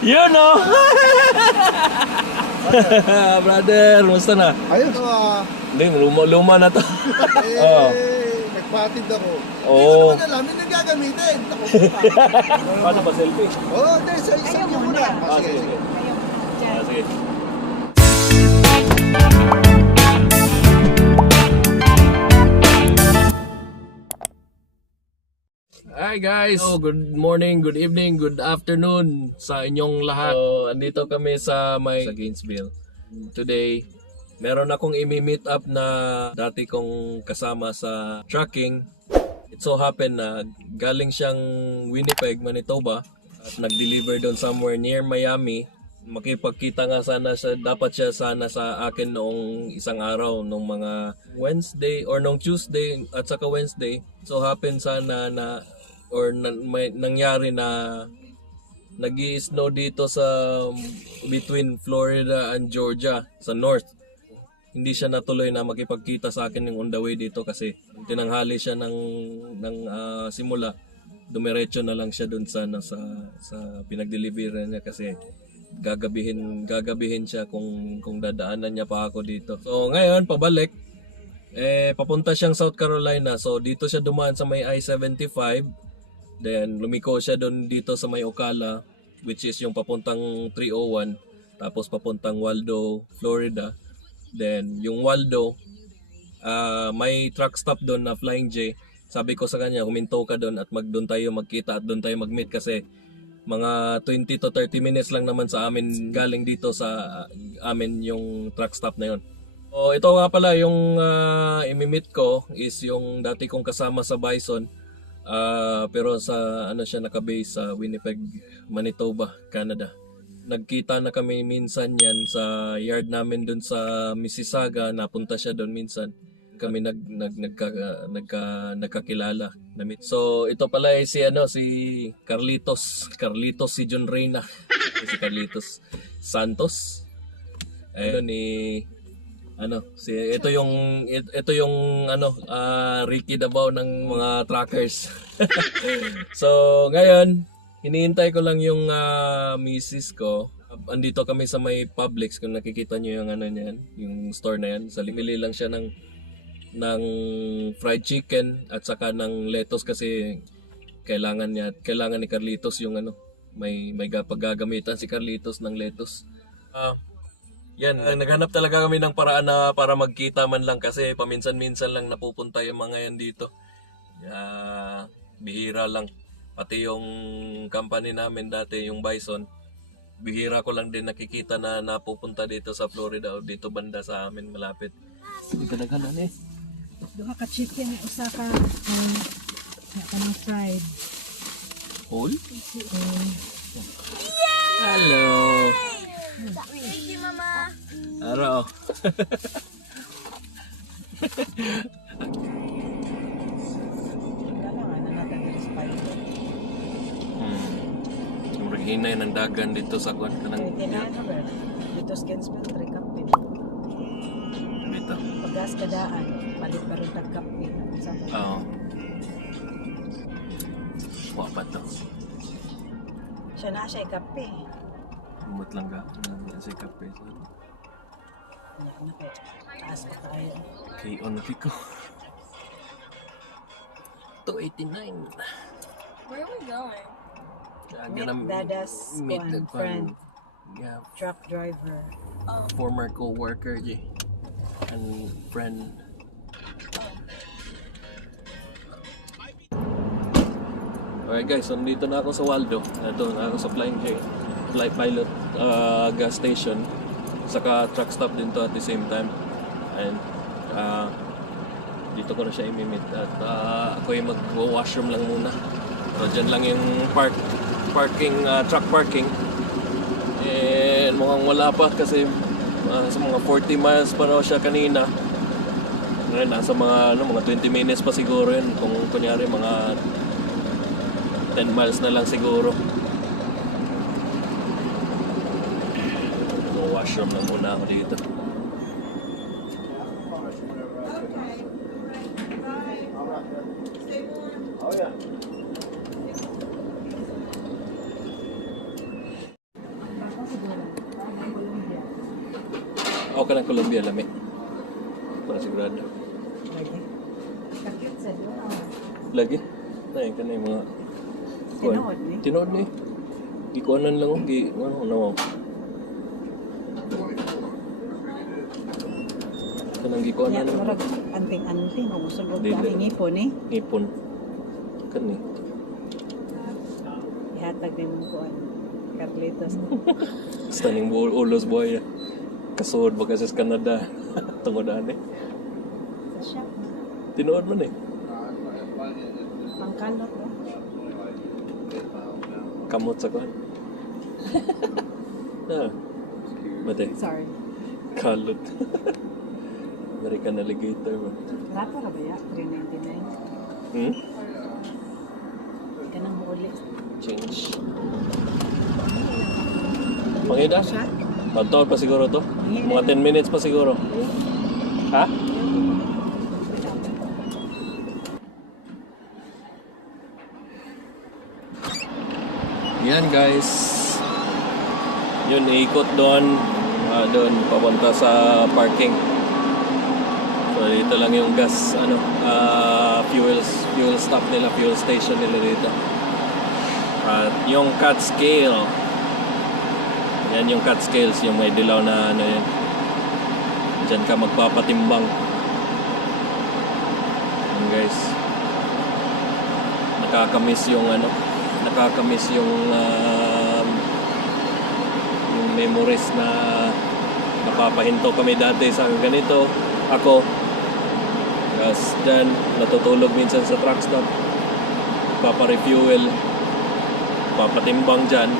Yun o! Brother, musta na? Ayos. Hindi, luma na to. Nagpatid ako. Oo. Hindi ko alam, hindi gagamitin. Ako, Paano ba selfie? hindi, sa inyo muna. Sige. Sige. Hi guys! Good morning, good evening, good afternoon sa inyong lahat. So, andito kami sa Gainesville. Today, meron akong imi-meet up na dati kong kasama sa trucking. It so happened na galing siyang Winnipeg, Manitoba at nag-deliver doon somewhere near Miami. Makipagkita nga sana siya, dapat siya sana sa akin noong isang araw, nung mga Wednesday or nung Tuesday at saka Wednesday. So happen sana na may nangyari na nag-i-snow dito sa between Florida and Georgia sa north. Hindi siya natuloy na makipagkita sa akin yung on the way dito kasi tinanghali siya ng simula. Dumiretso na lang siya dun sa pinag-delivery niya kasi gagabihin siya kung dadaanan niya pa ako dito. So ngayon pabalik papunta siyang South Carolina. So dito siya dumaan sa may I-75. Then lumiko siya doon dito sa may Ocala, which is yung papuntang 301, tapos papuntang Waldo, Florida. Then yung Waldo, may truck stop doon na Flying J. Sabi ko sa kanya, huminto ka doon at doon tayo magkita at doon tayo mag-meet kasi mga 20 to 30 minutes lang naman sa amin galing dito sa amin yung truck stop na yon. So ito nga pala yung imi-meet ko is yung dati kong kasama sa Bison. Pero sa siya naka-base sa Winnipeg, Manitoba, Canada. Nagkita na kami minsan yan sa yard namin doon sa Mississauga, napunta siya doon minsan. Kami nagkakilala. So ito pala ay si Carlitos si John Reyna. Si Carlitos Santos. Ayun ito yung Ricky Dabao ng mga truckers. So ngayon hinihintay ko lang yung misis ko. Andito kami sa may Publix, kung nakikita niyo yung niyan, yung store na yan. Bili lang siya ng fried chicken at saka ng lettuce kasi kailangan ni Carlitos yung may paggagamitan si Carlitos ng lettuce. Yan, naghanap talaga kami ng paraan na para magkita man lang kasi paminsan-minsan lang napupunta yung mga yan dito. Bihira lang. Pati yung company namin dati, yung Bison, bihira ko lang din nakikita na napupunta dito sa Florida o dito banda sa amin malapit. Hindi ka naghanan Duha ka chicken, usa ka ng fried. All? Hello! Thank you, Mama. Araw. Murag hinay ng dagan dito sa kwan ka ng Dito sa Gainesville, 3 kapin. dito. Paggas kadaan, balik ba rin tag-kapin. Oo. Wapa to. Siya na siya kape. Umot lang ka. Nasa kape. Taas pa tayo. Okay, on Pico. 289. Where are we going? Meet Dada's friend. Yeah, Truck driver. former co-worker and friend. Alright guys, so dito na ako sa Waldo. Ito na ako sa Flying J, Fly Pilot gas station. Saka truck stop din to at the same time. And dito ko na siya imimit at ako yung mag-washroom lang muna. So dyan lang yung truck parking. And mukhang wala pa kasi sa mga 40 miles pa raw siya kanina. Ngayon nasa mga 20 minutes pa siguro yun. Kung kunyari mga 10 miles na lang siguro. Washroom lang muna ako dito. Ako ka ng Colombia, lami. Para sigurado. Lagi. Kakit sa doon. Lagi? Nain ka na yung mga... Tinood ni. Tinood ni. Gikuanan lang. Ano. Kanang gikuanan Ya, lang. murag anting-anting o musugod Dili. ka ngipon ni. Ipon. Kani. Ihatag ni mong kuan. Carlitos. Basta ning ulos boy. Kasuod ba kasi sa Canada. Tungod ani. Sa shop. Tinood man eh. Pangkalot o. Kamot sa kuan. Mate. Sorry. Kalot. American alligator ba? Rato ra ba ya? 399. Hmm? Kanang huli. Change. Pangida? Siya? Pagtawad pa siguro to? Mga 10 minutes pa siguro. Ha? Yan guys. Yun, ikot doon. Doon, papunta sa parking. So dito lang yung gas, fuel stop nila, fuel station nila dito. At yung Catskill. Yan yung Catskills, yung may dilaw na ano yan. Diyan ka magpapatimbang. Yan guys. Nakakamiss yung memories na napapahinto kami dati sa ganito. Ako, gas dyan, natutulog minsan sa truck stop. Paparefuel, papatimbang dyan.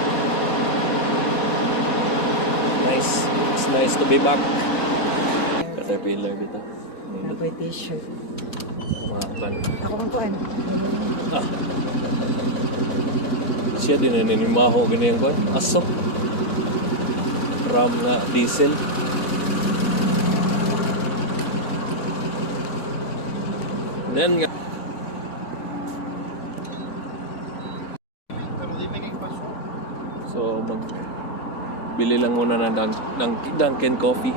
Nice. It's nice to be back. Caterpillar dito. Napoy t-shirt. Mahakan. Ako kang kuan. Siya din na ninimaho ganyan ko. Asok. Ram na diesel. Then nga. So bili lang muna ng Dunkin' Coffee.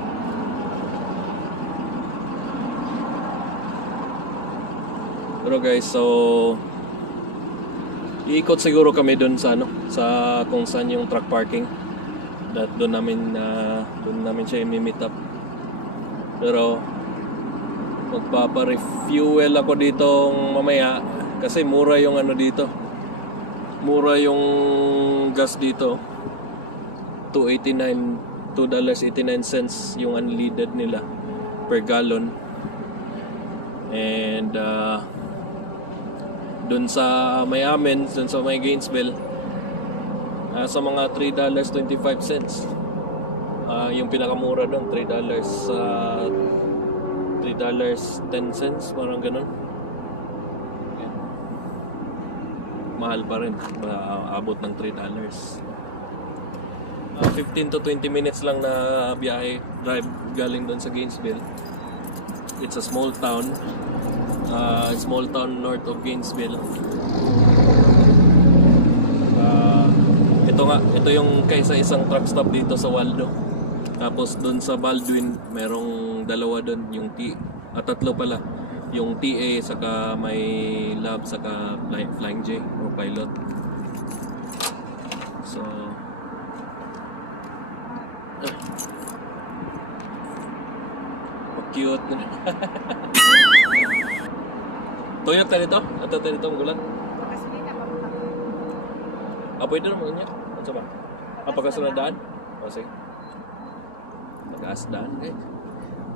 Pero guys, so iikot siguro kami doon sa sa kung saan yung truck parking. Doon namin siya i-meet up. Pero magpapa-refuel ako dito mamaya kasi mura yung dito. Mura yung gas dito. $2.89 yung unleaded nila per gallon. And dun sa may amin, dun sa may Gainesville, sa mga $3.25. Yung pinakamura doon, $3.10, parang ganun. Mahal pa rin, abot ng $3. 15 to 20 minutes lang na biyahe, drive galing doon sa Gainesville. It's a small town north of Gainesville. Ito yung kaysa isang truck stop dito sa Waldo. Tapos doon sa Baldwin, merong dalawa doon, yung tatlo pala. Yung TA, saka may lab, saka Flying J o pilot. So cute na. Tuyot ka dito? Ato dito ang gulat? Pwede naman niya. Ano ba? Pagkasunadaan? O sige. Pagkasdaan guys.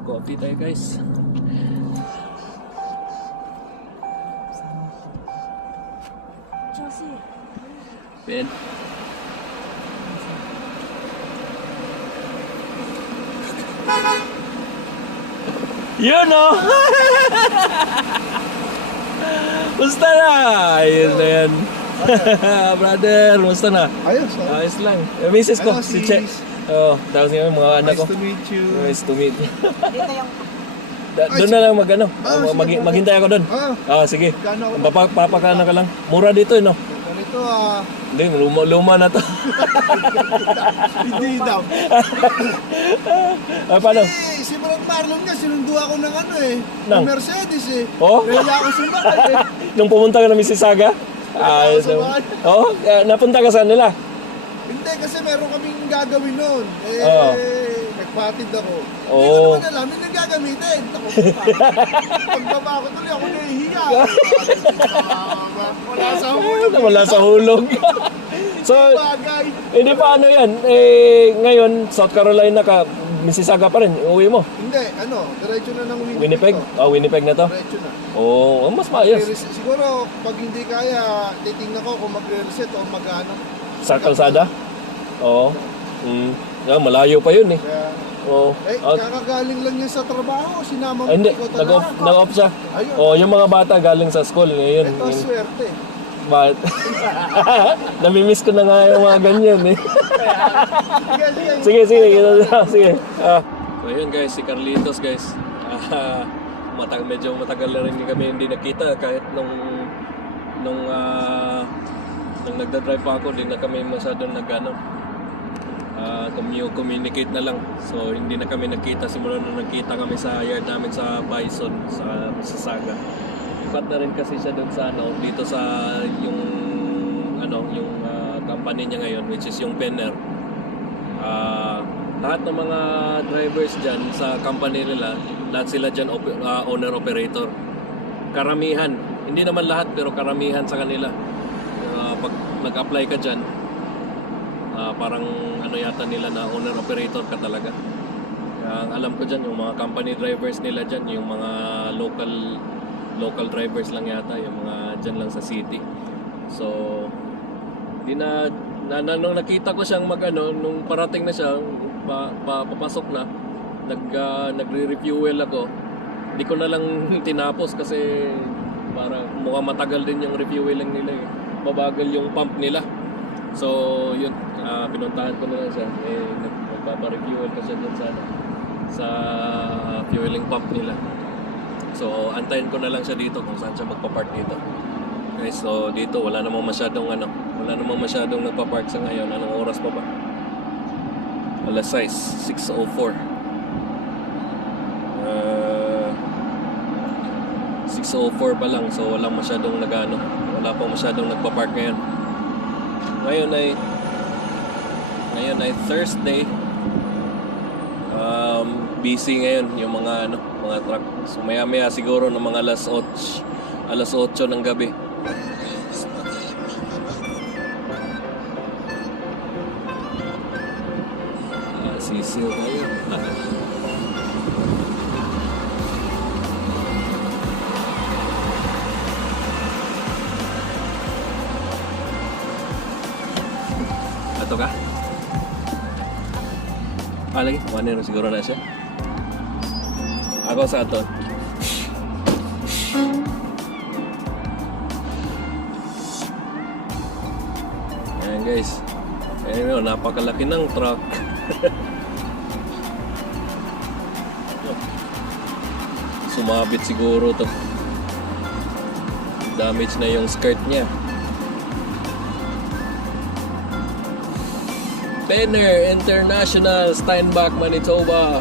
Coffee tayo guys. Chelsea. Ben. Yun o! Musta na? Ayun na yan. Brother, musta na? Ayos, Ayos lang. Misis ko, Hello, si sis. Che. Tapos yung mga anak ko. Nice to meet you. Nice to meet you. Dito yung Doon na lang sige, maghintay ako doon. Ah, Sige. Gano ako? Papakana ka lang. Mura dito, no? Ganito Hindi, luma na to. Hindi daw. Paano? Eh, si Brad Marlon nga, sinundo ako ng ano eh. Nang? Ng Mercedes eh. Oh? Kaya ako sumakay eh. Nung pumunta ka na Mississauga? Ako sumakay. Oo, napunta ka saan nila? Hindi, kasi meron kaming gagawin noon. Eh, Oo. nagpatid ako. Hindi Oo. ko naman alam, yung nagagamitin. Ako, pagbaba ko tuloy, ako nahihiya. Wala sa hulog. Wala sa hulog. So, Bagay. hindi pa ano yan. Eh, ngayon, South Carolina ka, Mississauga pa rin. Uwi mo. Hindi, ano, diretso na ng Winnipeg? to. Winnipeg na to? Diretso na. Oo, mas maayos. Siguro, pag hindi kaya, titingnan ko kung magre-reset o mag-ano. Sa kalsada? Oo. Yeah, malayo pa yun eh. Kaya, Oo. kakagaling lang niya sa trabaho, sinama mo Hindi, ko talaga. nag-off siya. Ayun. Oo, yung mga bata galing sa school ngayon. Ito, swerte. But, namimiss ko na nga yung mga ganyan eh. Sige. Sige. So yun guys, si Carlitos guys. Medyo matagal na rin kami hindi nakita kahit nung nagda-drive pa ako, hindi na kami masyadong communicate na lang. So hindi na kami nakita simula nung nagkita kami sa yard namin sa Bison sa Mississauga. Ipat na rin kasi siya doon sa dito sa yung company niya ngayon, which is yung Penner. Lahat ng mga drivers dyan sa company nila, lahat sila dyan owner-operator. Karamihan, hindi naman lahat pero karamihan sa kanila. Pag nag-apply ka dyan, parang ano yata nila na owner-operator ka talaga. Ang alam ko dyan, yung mga company drivers nila dyan, yung mga local drivers lang yata, yung mga dyan lang sa city. So, nung nakita ko siyang nung parating na siya, papasok na, nagre-refuel ako. Hindi ko na lang tinapos kasi para mukhang matagal din yung refueling nila eh. Mabagal yung pump nila. So, yun, pinuntahan ko na lang siya. Nagpapa-refuel ko siya dun sa fueling pump nila. So, antayin ko na lang siya dito kung saan siya magpa-park dito. Okay, so dito wala namang masyadong nagpa-park sa ngayon. Anong oras pa ba? Alas 6:04. 6:04 pa lang, so wala pa masyadong nagpa-park ngayon. Ngayon ay Thursday. Busy ngayon yung mga truck. So maya siguro ng mga alas 8 ng gabi. Sisiw tayo. Ato ka? Lagi, manero siguro na siya. Ako sa ato. Ayan guys. Ayan, napakalaki ng truck. Sumabit siguro to. Damage na yung skirt niya. Penner International, Steinbach, Manitoba.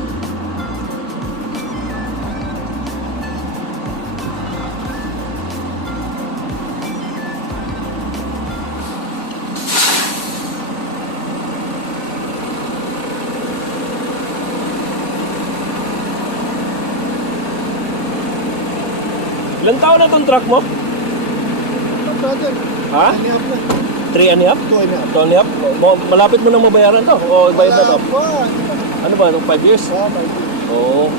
Ilang taon na tong truck mo? Brother, Ha? ano yan po? 3 and a half? 2 and a half. 2 and a half? Malapit mo nang mabayaran to? O bayad na to? Wala Ano ba? 5 years? pa. Oo.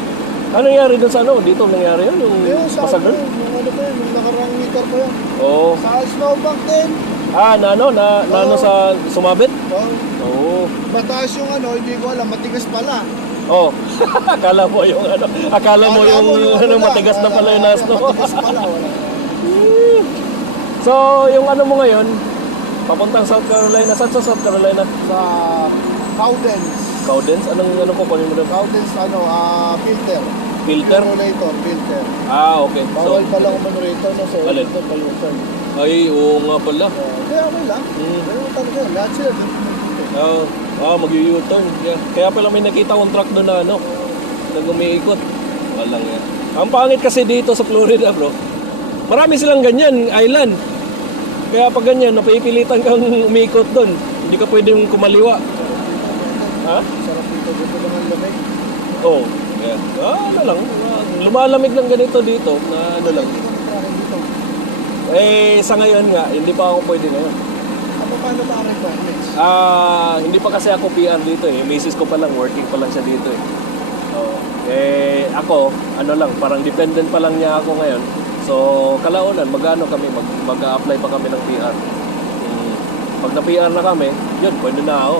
Ano nangyari dun sa Dito nangyari yun? Yung Yung sa pasag ano, nun? yung ano ba yun, yung nakarang meter ko yan. Oo. Sa snowbank din. Na sa sumabit? Oh, Oo. mataas yung hindi ko alam, matigas pala. Oh. Akala mo yung wala. matigas na pala yung nasno. Matigas pala, wala. So, yung mo ngayon, papuntang South Carolina. Saan sa South Carolina? Sa Cowdens. Cowdens? Anong kukunin mo doon? Cowdens, filter. Filter? Filter. Ah, okay. Bawal pala umano rito, no? So, Alin? ito pollution. Ay, oo nga pala. Kaya okay lang. Pero talaga, lahat sila doon. Mag-u-turn. Yeah. Kaya pala may nakita akong truck doon na ano, na umiikot. Walang yan. Ang pangit kasi dito sa Florida, bro. Marami silang ganyan, island. Kaya pag ganyan, napipilitan kang umiikot doon. Hindi ka pwedeng kumaliwa. Ha? Sarap dito, dito naman lamig. Oo. Yeah. Ano lang. Lumalamig lang ganito dito. Na ano lang. Hindi ko matracking dito. Sa ngayon nga, hindi pa ako pwede ngayon. Paano ba ang requirements? Hindi pa kasi ako PR dito eh. Misis ko pa lang, working pa lang siya dito eh. Ako, ano lang, parang dependent pa lang niya ako ngayon. So, kalaunan, mag-a-apply pa kami ng PR. Pag na-PR na kami, yun, pwede na ako.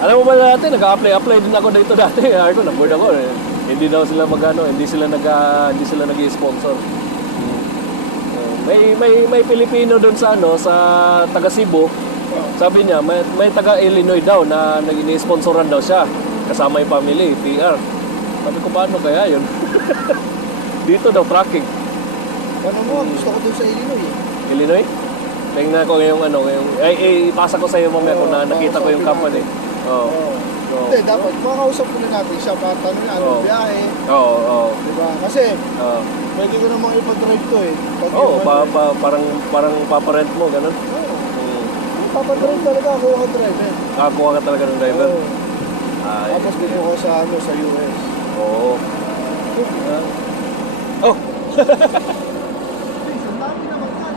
Alam mo ba dati, nag-a-apply din ako dito dati. Ay ko, na-board ako eh. Hindi daw sila hindi sila nag-sponsor. May Pilipino doon sa sa taga Cebu. Sabi niya, may taga Illinois daw na nag-sponsoran daw siya. Kasama yung family, PR. Sabi ko, paano kaya yun? Dito daw, tracking. Ano mo, gusto ko doon sa Illinois eh. Illinois? Tingnan ko ngayong ipasa ko sa iyo mamaya kung nakita ko yung company. Hindi, dapat makausap ko na natin siya para tanong na anong biyahe. Oo. Diba? Kasi, pwede ko namang ipadrive to eh. Parang paparent mo, ganun. Papadrive talaga ako ang driver. Kuha ka talaga ng driver. Oo. Tapos dito ko sa US. Oo. Oh. Please, ang dami naman yan.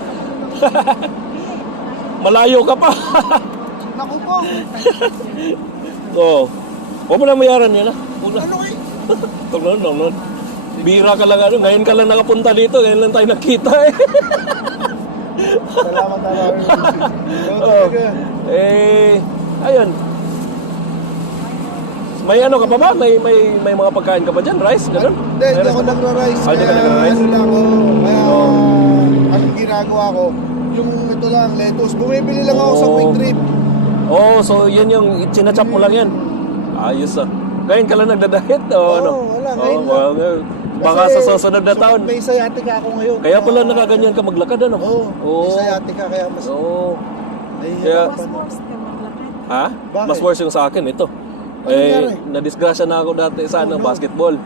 Malayo ka pa. Naku po. Oo. Huwag mo na mayaran yun, ha? Ano eh? Tugnon. Bira ka lang, ngayon ka lang nakapunta dito, ngayon lang tayo nakita eh. Salamat talaga. Ayun. May ano ka pa ba? May mga pagkain ka pa dyan? Rice? Ganun? Hindi ako nagra-rice. Hindi ka nagra-rice? Ano lang ako. Kaya, anong ginagawa ko? Yung ito lang, lettuce. Bumibili lang ako sa Quick Trip. So yun yung chinachap mo lang yan? Ayos ah. Ngayon ka lang nagda-diet? Wala. Ngayon lang. Baka sa susunod na taon. May sciatica ako ngayon. Kaya pala nakaganyan ka maglakad, ano? May sciatica kaya mas... Kaya, Mas worse ka maglakad. ha? Bakit? Mas worse yung sa akin, ito. nangyari? Na-disgrasya na ako dati sa basketball.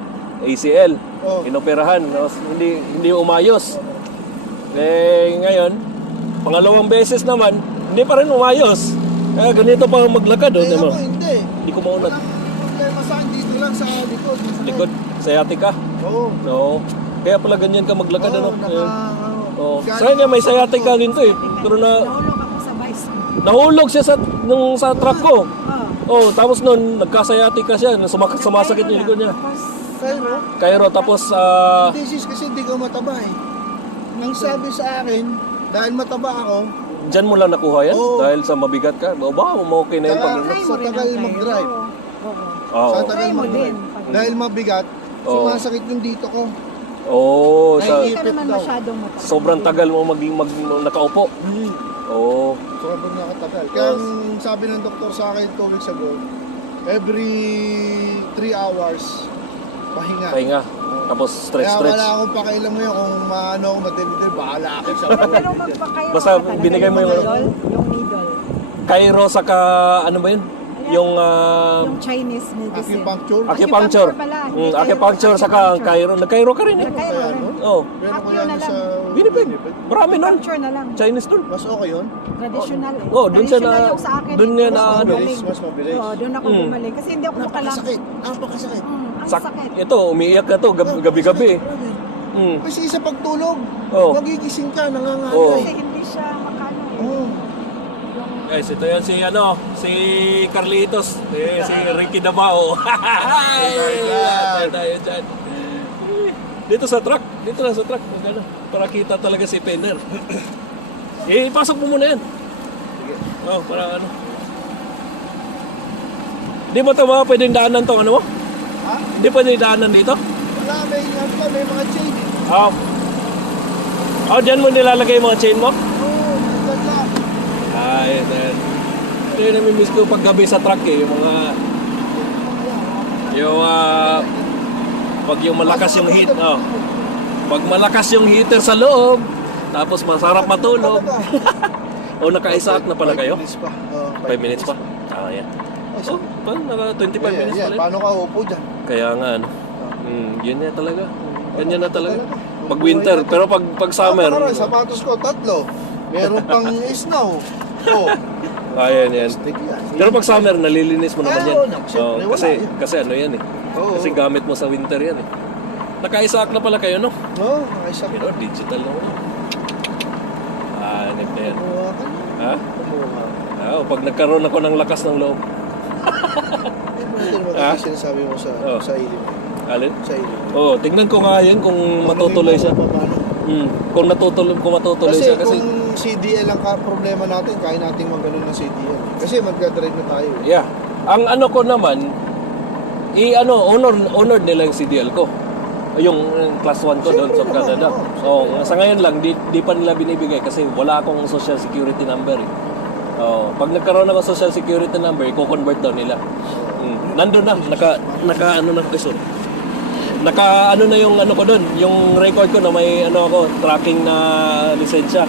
ACL. Inoperahan. Hindi umayos. Ngayon, pangalawang beses naman, hindi pa rin umayos. Kaya ganito pa maglakad. Kaya ako hindi. Hindi ko maunat. Walang problema sa akin dito lang sa likod. Likod, sciatica. Oo. Kaya pala ganyan ka maglakad, ano? Galing Sa kanya may ako sciatica din to eh. Pero Nahulog ako sa bicycle. nahulog siya sa truck ko. Oo. Tapos nun, nagka-sciatica siya. Sumasakit yung likod niya. Cairo, tapos This is kasi hindi ko mataba eh. Ang sabi sa akin, dahil mataba ako, dyan mo lang nakuha yan? Oo. Dahil sa mabigat ka? Okay na yun pag Try mo Sa rin tagal ang mag-drive. Oo. Oo. sa tagal Try mo mag-drive. din. Dahil mabigat, Oo. sumasakit yung dito ko. Hindi ka Ipit naman daw. masyadong matapos. sobrang tagal mo nakaupo. Oo. Sobrang nakatagal. Kaya ang sabi ng doktor sa akin 2 weeks ago, every 3 hours, pahinga. Pahinga. Tapos Kaya stretch. wala akong pakailan mo yun kung maano ako matindi, bahala ako sa Pero magpakayo Basta ka talaga. binigay mo yung- Yung needle. Cairo saka ano ba yun? Yung Yung Chinese medicine. acupuncture. acupuncture. pala, hindi Acupuncture saka Cairo. Nag-Cairo ka rin eh. Nag-Cairo rin. Oo. Meron ko Acure yan na sa... lang. Binibig. Marami nun. Acupuncture na lang. Chinese dun. Mas okay yun? Traditional eh. Oo, dun siya Traditional na- yung sa akin. dun niya Mas na ano. magaling. Mas mabilis. Oo, doon ako gumaling. Kasi hindi ako makalang. Napakasakit. Napakasakit. Ang Sak sakit. ito, umiiyak ka to gabi-gabi. Kasi sa pagtulog, Oo. magigising ka, Oo. nangangatay. Kasi hindi siya makano eh. Oo. Guys, ito yan si Carlitos, si Ricky Dabao. Tayo dyan. Dito sa truck, magano, para kita talaga si Penner. Ipasok mo muna yan. Para ano. Di ba ito mga pwedeng daanan tong ano mo? Ha? Di pwedeng daanan dito? Wala, may mga chain. Dyan mo nilalagay yung mga chain mo? Oo, ganda. Ito yung namimiss ko pag gabi sa truck eh, pag yung malakas yung heat, pag malakas yung heater sa loob, Tapos masarap matulog. O naka-isaak na pala kayo? 5 minutes pa. 5 minutes pa? Ah, yan. Oh, parang naka 25 minutes pa rin. Paano ka upo dyan? Kaya nga ano. Yun na talaga. Ganyan na talaga. Pag winter, pero pag summer. Sapatos ko, 3. Meron pang snow. Oh. Ayan yan. Stick yan. Pero pag summer, nalilinis mo naman yan. Oo, siyempre, wala yan. Kasi ano yan eh. Oo. Kasi gamit mo sa winter yan eh. Naka-isaak na pala kayo, no? Oo, ayos ako. Pero digital na mo. Hanip na yan. Kumuha ka. Ha? Kumuha. Pag nagkaroon ako ng lakas ng loob. Hindi mo natin Ha? magkakasin sinasabi mo Oo. sa ilim. Alin? Sa ilim. Tignan ko nga yan kung matutuloy siya. Kung matutuloy Kasi siya. kung CDL ang problema natin, kaya natin maganon ng CDL. Kasi magdadrive na tayo. Yeah. Ang ano ko naman, honored nila yung CDL ko. Yung class 1 ko doon sa Siyempre Canada. naman, So, sa ngayon lang, di pa nila binibigay kasi wala akong social security number eh. Pag nagkaroon ako social security number, i-convert daw nila. Nandun na, naka ano na yung ano ko doon, yung record ko na may ano ako, tracking na lisensya.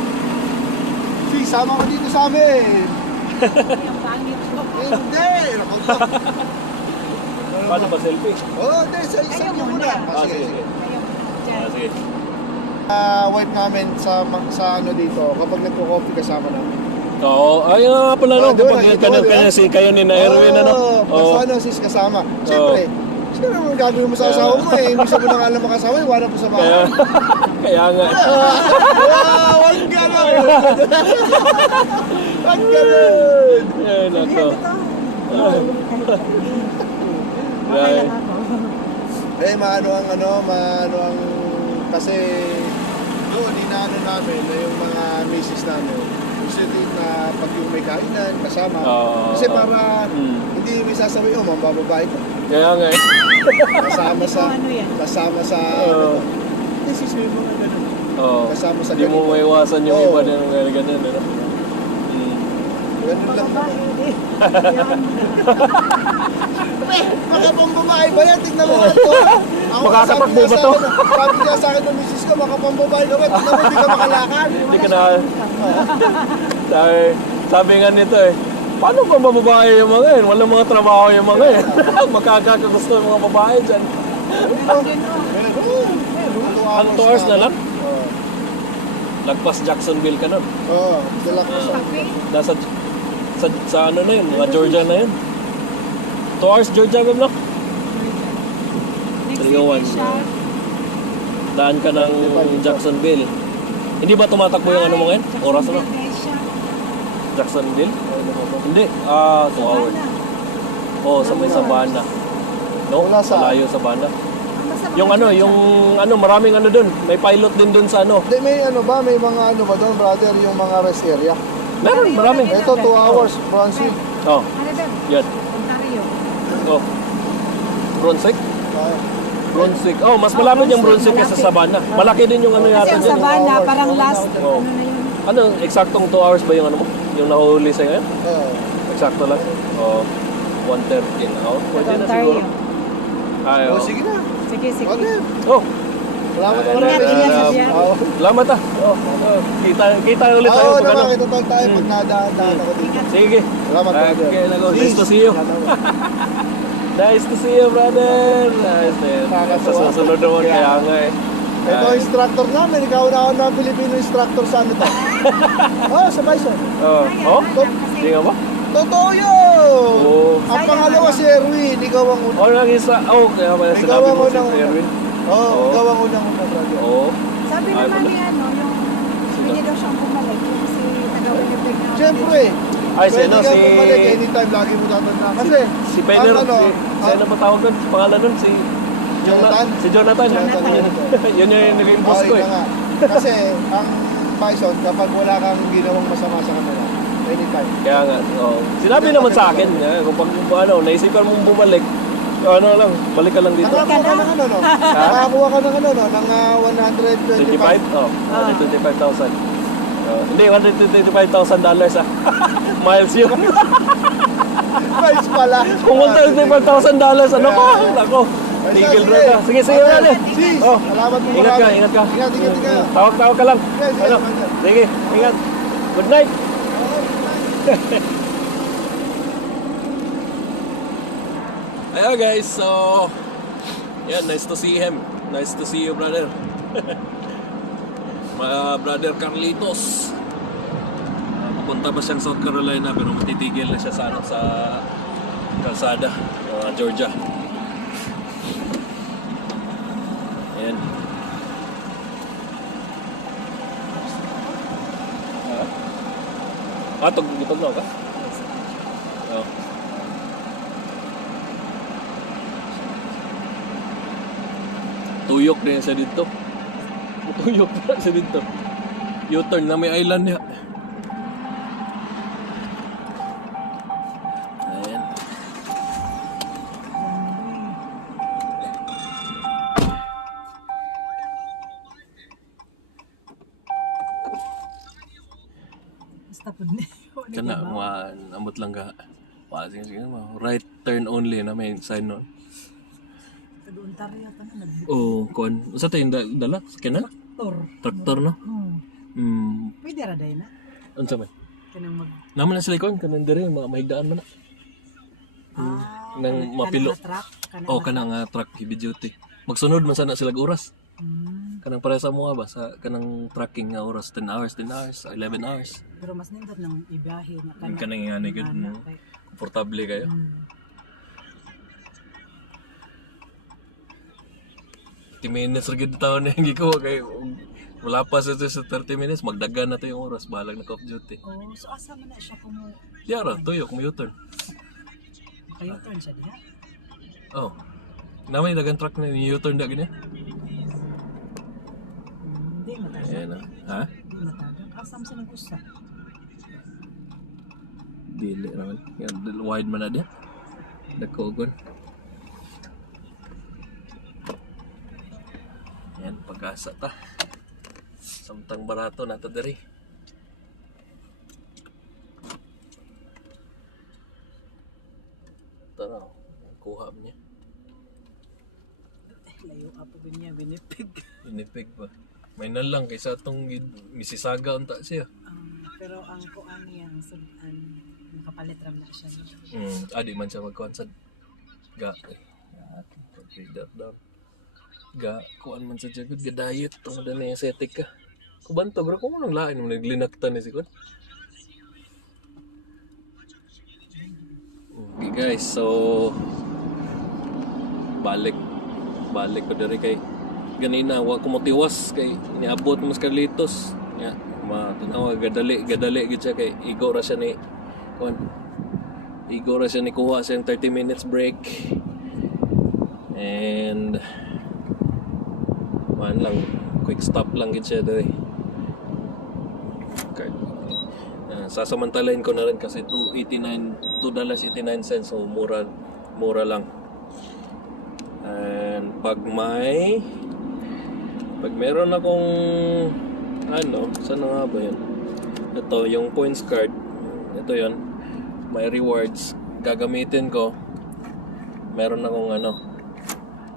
Si, sama ka dito sa amin. Yung pangit ko. Hindi. Paano ba selfie? Hindi. Sa inyo muna. Sige. Sige. Wife namin sa ano dito, kapag nagko-coffee kasama namin. Oo, ay nga pala no, Di ba, kapag nakita mo, di ba? kanya si kayo ni na Erwin ano. Basta ano, sis kasama. Siyempre, sino naman gagawin mo sa asawa mo eh. Hindi mo na alam makasawa, wala po sa bahay. Kaya nga. Wag ganun! Wag ganun! Ay, nako. Right. Maano ang kasi doon inaano namin na yung mga misis namin. Gusto din na pag yung may kainan kasama. Kasi para hindi may sasabi, mambababae ko. Kaya nga eh. Kasama sa this is yung mga ganun. Kasama sa Hindi mo maiwasan yung iba na ng ganun. Ano? Ganun lang. Makapambabae ba yan? Tignan mo nga ito. Makakapagbo ba to? Sabi niya sa akin ng misis ko, makapambabae ka ba? Tignan mo, hindi ka makalakad. Hindi ka na... sabi nga nito eh, paano ba mababae yung mga yun? Walang mga trabaho yung mga yun. Makakakagusto yung mga babae dyan. Ang 2 hours na lang? Lagpas Jacksonville ka nun. Oo, dala ko sa... Nasa sa ano na yun, mga Georgia na yun. 2 hours Georgia, no? 301. Daan ka ng Jacksonville. Hindi ba tumatakbo yung ano mo ngayon? Oras na? Jacksonville? Hindi. 2 hours. Sa may Sabana. No? Wala sa- Malayo Sabana. Yung maraming ano dun. May pilot din dun sa ano. Hindi, may ano ba? May mga ano ba doon, brother? Yung mga rest area? Meron, maraming. Ito, 2 hours, Brunswick. Oh, Ano doon? yan. Ontario. Oh. Brunswick? Ah, Brunswick. Mas malapit yung Brunswick kaysa Sabana. Malaki din yung ano Kasi yata ang dyan. Sabana, parang last, Oo. ano na yun? Ano, eksaktong 2 hours ba yung ano mo? Yung nahuli sa'yo ngayon? Eksakto lang? 1:30 na. Pwede na Ontario. siguro. Ay, sige na. Sige. Okay. Salamat Ay, naman. ingat sa biyahe. Salamat ah. Kita ulit tayo Oo pag ano. naman, kita tayo pag nadaan ako dito. Sige. Salamat, brother. Okay, nice to see you. Nice to see you, brother. Nice, man. Sa susunod naman, kaya nga eh. Ito ang instructor namin. Ikaw na ako na Filipino instructor sa ano to. Sa Bison. Hindi nga ba? Totoo yun! Oo. Ang pangalawa si Erwin. Ikaw ang una. Nang isa. Kaya pala Ikaw sinabi ang mo si unang-una. Erwin. Ikaw ang unang-una, brother. Oo. Sabi Ay, naman wala. ni ano, yung hindi daw siyang bumalik, yung si taga-Winnipeg na. Siyempre. Ay, Pwede sino? ka bumalik anytime. Lagi mo tatanda. Kasi, Si Penner, ang ano, ano ba tawag nun? Pangalan nun? Si Jonathan. Si Jonathan. Yun yung naging boss ko eh. nga. Kasi, ang Bison, kapag wala kang ginawang masama sa kanila, anytime. Kaya nga, sinabi naman sa akin, kung pag naisipan mong bumalik, ano lang, balik ka lang dito. Nakakuha ka ng ano, no? Nakakuha ka ng ano, no? Ng 25? 125. Oh, 125,000. Hindi, $125,000 ah. Miles yun. Price pala. Kung $125,000, ano ko? Nako. Tigil bro ka. Sige, brother. Sis, Oh, salamat po ingat ka, marami. ingat ka. Ingat, ingat, ingat. Tawag ka lang. Sige, Ano? Sige, ingat. Good night. Ayo guys, so yeah, nice to see him. Nice to see you, brother. Brother Carlitos. Papunta pa siyang South Carolina pero matitigil na siya sa kalsada, Georgia. Ayan. Gitog na ka? Oh. Tuyok din siya dito. Tuyok na siya dito. U-turn na may island niya. Ayan. Basta po na. Kana, amot lang ka. Sige, right turn only na may sign nun. Taga-Ontario pa na. Oh, kon. Sa tayo dala? Kena? Traktor no? Pwede ra day na. Unsa man? Kanang mag... Naman na sila kon, kanang diri, mahigdaan man na. Nang mapilo. Truck. Oh, kanang truck, heavy duty. Magsunod man sana sila oras. Kanang para sa mga ba, sa kanang tracking nga oras, 10 hours, 11 hours. Pero mas nindot ng ibiyahe na Kanang nga ni good, komportable kayo. 30 minutes rin gid taon na hindi ko kay wala pa sa 30 minutes magdagan na to yung oras balag na off duty. Oh, so asa man na siya kung Yara, tuyo kung U-turn. kayo turn siya diha? Oh. Namay dagan truck na yung U-turn da gini. Hindi matagal. Ayan na. Ha? Hindi matagal. Asam sa nag-usa. Dili naman. Yan, wide man na dia. Nagkogon. Yan, pag-asa ta. Samtang barato na to dari. Tara, kuha mo niya. Layo apo niya binipig. Inipig ba? May nalang kaysa itong Mississauga unta siya. Pero ang kuan niya ang sudan nakapalit ram na siya. Di man siya magkonsad. Ga. Okay, down. Ga, kuan man sa jagod, ga diet. Ang na yung aesthetic ka. Kubanto, bro, kung anong lain mo naglinaktan ni si Kun. Okay guys, so balik ko diri kay ganina wa ko motiwas kay niabot mo sa Carlitos nya matanaw gadali gid siya kay igo ra siya ni kuha siyang 30 minutes break and man lang quick stop lang gid siya diri. Okay. Sasamantalain ko na rin kasi $2.89 so mura lang. And pag meron akong saan nga ba yun? Ito, yung points card. Ito yun. May rewards. Gagamitin ko. Meron akong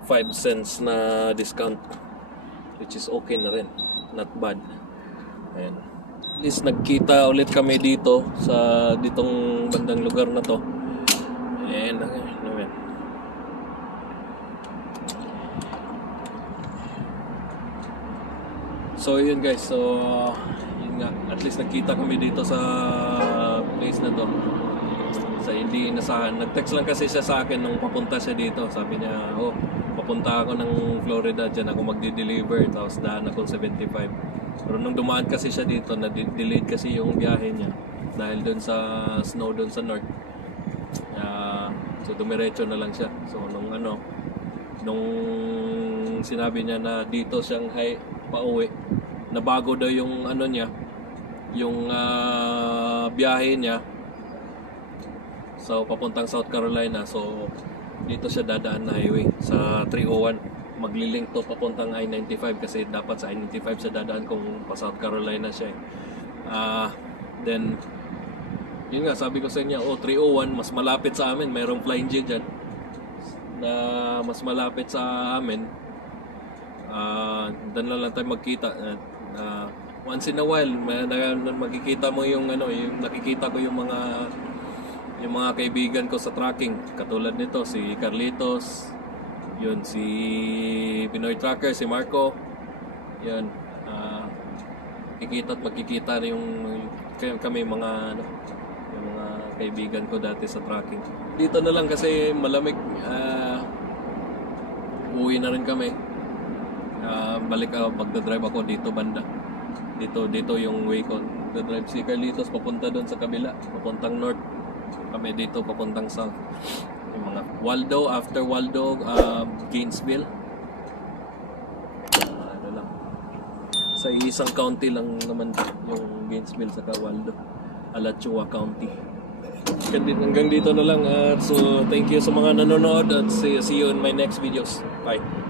5 cents na discount. Which is okay na rin. Not bad. Ayan. At least nagkita ulit kami dito sa ditong bandang lugar na to. And so yun guys, so yun nga, at least nagkita kami dito sa place na to. Sa hindi inasahan. Nag-text lang kasi siya sa akin nung papunta siya dito. Sabi niya, papunta ako ng Florida, dyan ako magdi-deliver. Tapos daan ako 75. Pero nung dumaan kasi siya dito, na-delayed kasi yung biyahe niya. Dahil doon sa snow doon sa north. So dumiretso na lang siya. So nung sinabi niya na dito siyang pauwi, na bago daw yung niya, yung biyahe niya. So papuntang South Carolina. So dito siya dadaan na highway sa 301. Maglilink to papuntang I-95 kasi dapat sa I-95 siya dadaan kung pa South Carolina siya. Then yun nga, sabi ko sa inyo, 301 mas malapit sa amin, mayroong flying J dyan. na mas malapit sa amin, doon na lang tayo magkita. Once in a while, makikita mo yung yung nakikita ko yung mga kaibigan ko sa tracking. Katulad nito, si Carlitos, yun, si Pinoy Tracker, si Marco, yun. Kikita at magkikita yung kami yung mga kaibigan ko dati sa tracking. Dito na lang kasi malamig. Uwi na rin kami. Balik magdadrive ako dito banda. Dito yung way ko. Magdadrive si Carlitos papunta doon sa kabila, papuntang north. Kami dito papuntang south. Yung mga Waldo, after Waldo, Gainesville. Ano lang. Sa isang county lang naman yung Gainesville sa Waldo. Alachua County. Hanggang dito na lang. So thank you sa mga nanonood at see you in my next videos. Bye.